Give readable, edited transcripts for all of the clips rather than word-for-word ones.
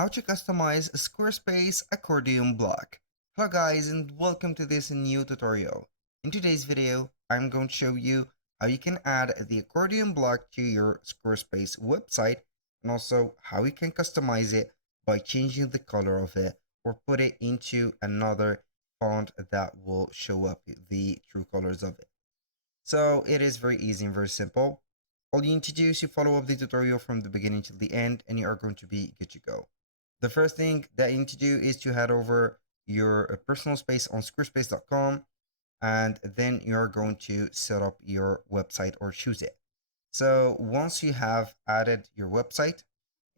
how to customize Squarespace Accordion Block. Hello guys and welcome to this new tutorial. In today's video, I'm going to show you how you can add the accordion block to your Squarespace website and also how you can customize it by changing the color of it or put it into another font that will show up the true colors of it. So it is very easy and very simple. All you need to do is you follow up the tutorial from the beginning to the end and you are going to be good to go. The first thing that you need to do is to head over your personal space on squarespace.com and then you're going to set up your website or choose it. So once you have added your website,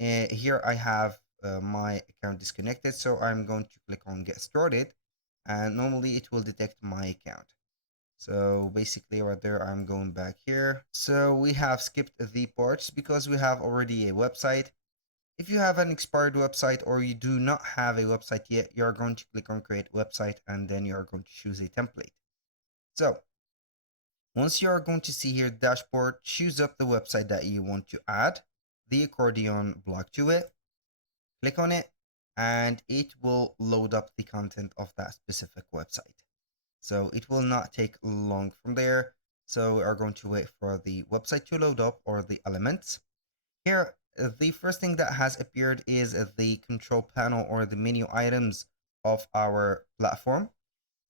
here I have my account disconnected, so I'm going to click on get started and normally it will detect my account. So basically right there, I'm going back here. So we have skipped the parts because we have already a website. If you have an expired website or you do not have a website yet, you're going to click on create website and then you're going to choose a template. So once you are going to see here dashboard, choose up the website that you want to add the accordion block to it. Click on it and it will load up the content of that specific website. So it will not take long from there. So we are going to wait for the website to load up or the elements. Here, the first thing that has appeared is the control panel or the menu items of our platform.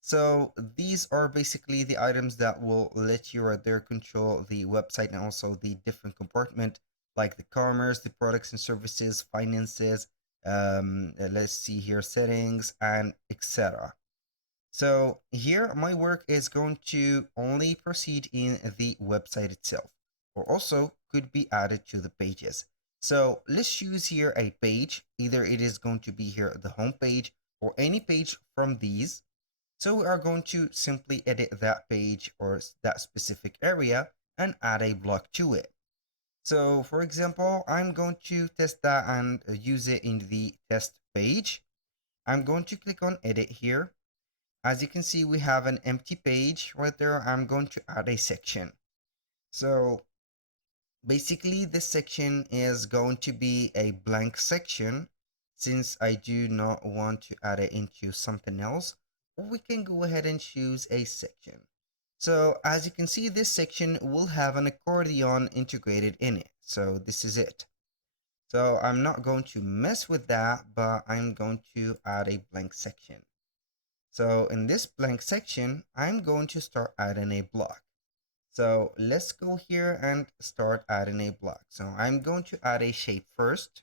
So these are basically the items that will let you right there control the website and also the different compartment like the commerce, the products and services, finances, let's see here, settings, and etc. So here my work is going to only proceed in the website itself, or also could be added to the pages. So let's choose here a page. Either it is going to be here the home page or any page from these. So we are going to simply edit that page or that specific area and add a block to it. So for example, I'm going to test that and use it in the test page. I'm going to click on edit here. As you can see, we have an empty page right there. I'm going to add a section. So basically this section is going to be a blank section since I do not want to add it into something else. Or we can go ahead and choose a section. So as you can see, this section will have an accordion integrated in it. So this is it. So I'm not going to mess with that, but I'm going to add a blank section. So in this blank section, I'm going to start adding a block. So let's go here and start adding a block. So I'm going to add a shape first.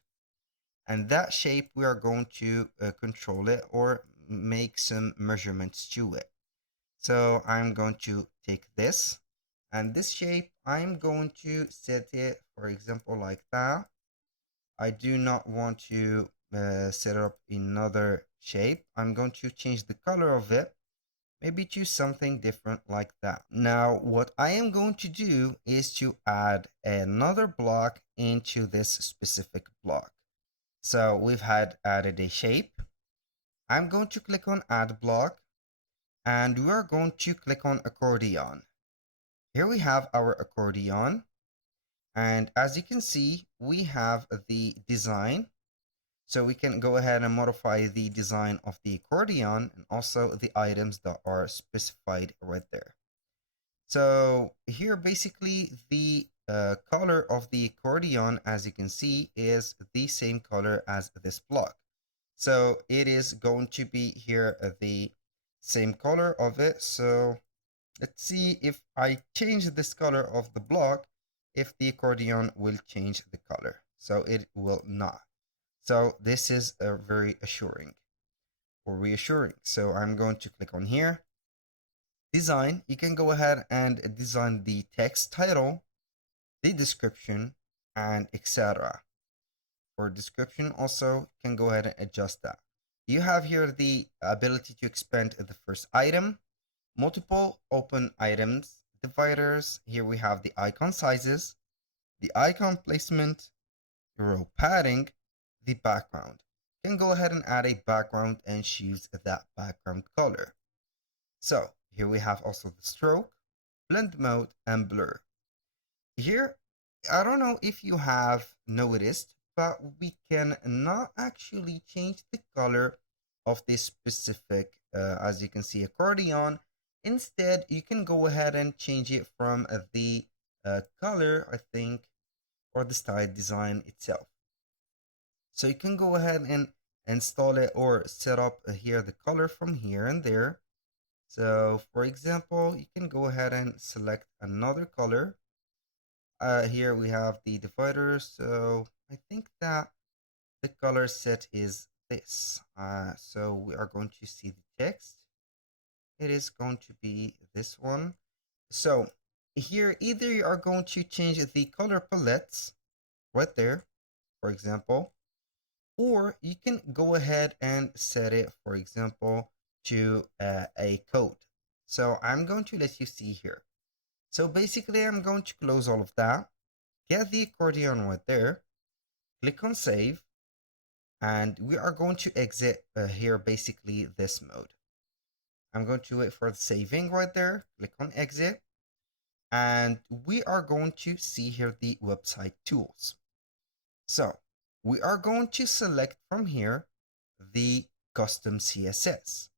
And that shape, we are going to control it or make some measurements to it. So I'm going to take this and this shape, I'm going to set it, for example, like that. I do not want to set up another shape. I'm going to change the color of it, maybe choose something different like that. Now, what I am going to do is to add another block into this specific block. So we've added a shape. I'm going to click on add block and we are going to click on accordion. Here we have our accordion. And as you can see, we have the design. So we can go ahead and modify the design of the accordion and also the items that are specified right there. So here basically the color of the accordion, as you can see, is the same color as this block. So it is going to be here the same color of it. So let's see if I change this color of the block, if the accordion will change the color. So it will not. So this is very assuring or reassuring. So I'm going to click on here. Design, you can go ahead and design the text title, the description, and etc. For description also, you can go ahead and adjust that. You have here the ability to expand the first item, multiple open items, dividers. Here we have the icon sizes, the icon placement, row padding, the background. You can go ahead and add a background and choose that background color. So here we have also the stroke, blend mode, and blur. Here, I don't know if you have noticed, but we can not actually change the color of this specific, as you can see, accordion. Instead, you can go ahead and change it from the color, I think, or the style design itself. So you can go ahead and install it or set up here the color from here and there. So for example, you can go ahead and select another color. Here we have the divider. So I think that the color set is this. So we are going to see the text. It is going to be this one. So here, either you are going to change the color palettes right there, for example, or you can go ahead and set it, for example, to a code. So I'm going to let you see here. So basically, I'm going to close all of that, get the accordion right there, click on save, and we are going to exit here basically this mode. I'm going to wait for the saving right there, click on exit, and we are going to see here the website tools. So we are going to select from here the custom CSS.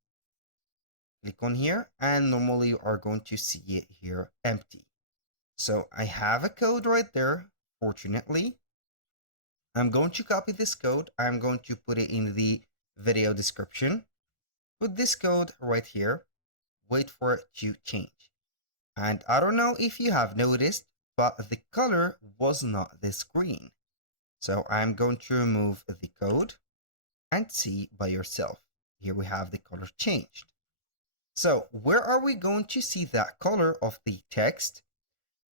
Click on here, and normally you are going to see it here empty. So I have a code right there. Fortunately, I'm going to copy this code. I'm going to put it in the video description. Put this code right here. Wait for it to change. And I don't know if you have noticed, but the color was not this green. So I'm going to remove the code and see by yourself. Here we have the color changed. So where are we going to see that color of the text?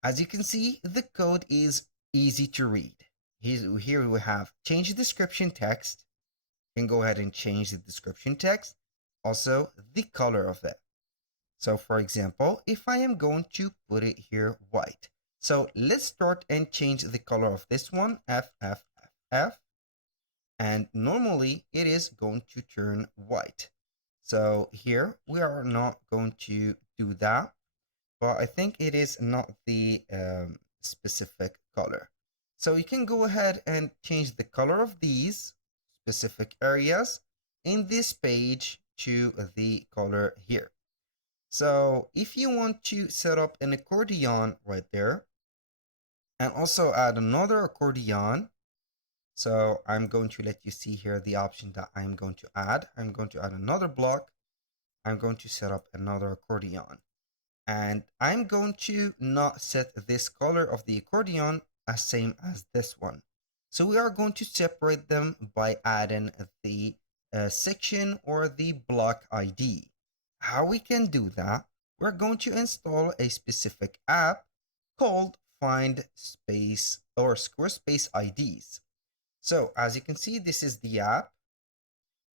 As you can see, the code is easy to read. Here we have change description text. You can go ahead and change the description text. Also the color of it. So for example, if I am going to put it here white. So let's start and change the color of this one, FFFF. And normally it is going to turn white. So here we are not going to do that, but I think it is not the specific color. So you can go ahead and change the color of these specific areas in this page to the color here. So if you want to set up an accordion right there and also add another accordion, so I'm going to let you see here the option that I'm going to add. I'm going to add another block. I'm going to set up another accordion. And I'm going to not set this color of the accordion as same as this one. So we are going to separate them by adding the section or the block ID. How we can do that? We're going to install a specific app called Find Space or Squarespace IDs. So as you can see, this is the app.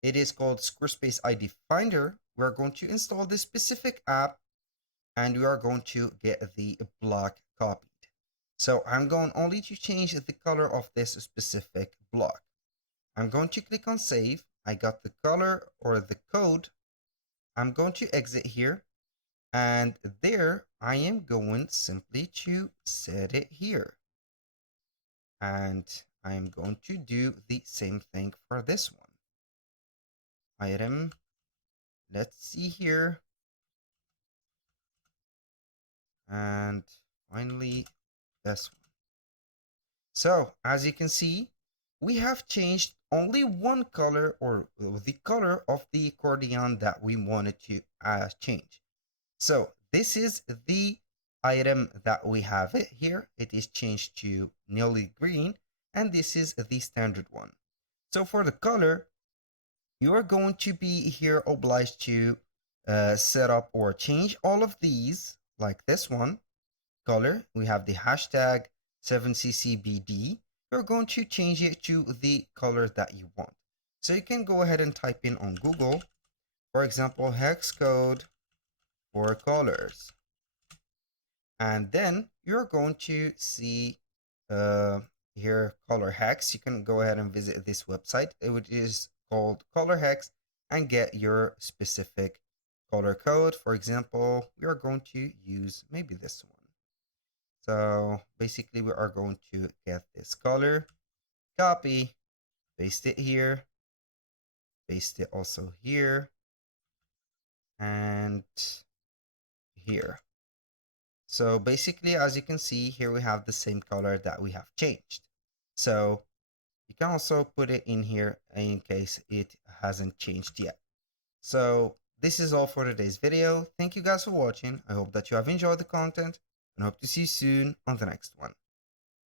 It is called Squarespace ID Finder. We're going to install this specific app and we are going to get the block copied. So I'm going only to change the color of this specific block. I'm going to click on save. I got the color or the code. I'm going to exit here. And there I am going simply to set it here. And I'm going to do the same thing for this one. Item. Let's see here. And finally, this one. So as you can see, we have changed only one color or the color of the accordion that we wanted to change. So this is the item that we have it here. It is changed to nearly green, and this is the standard one. So for the color, you are going to be here obliged to set up or change all of these, like this one. Color, we have the hashtag 7ccbd. You're going to change it to the color that you want. So you can go ahead and type in on Google, for example, hex code for colors. And then you're going to see here color hex. You can go ahead and visit this website, which is called Color Hex, and get your specific color code. For example, we are going to use maybe this one. So basically we are going to get this color, copy, paste it here, paste it also here, and here. So basically, as you can see here, we have the same color that we have changed. So you can also put it in here in case it hasn't changed yet. So this is all for today's video. Thank you guys for watching. I hope that you have enjoyed the content and hope to see you soon on the next one.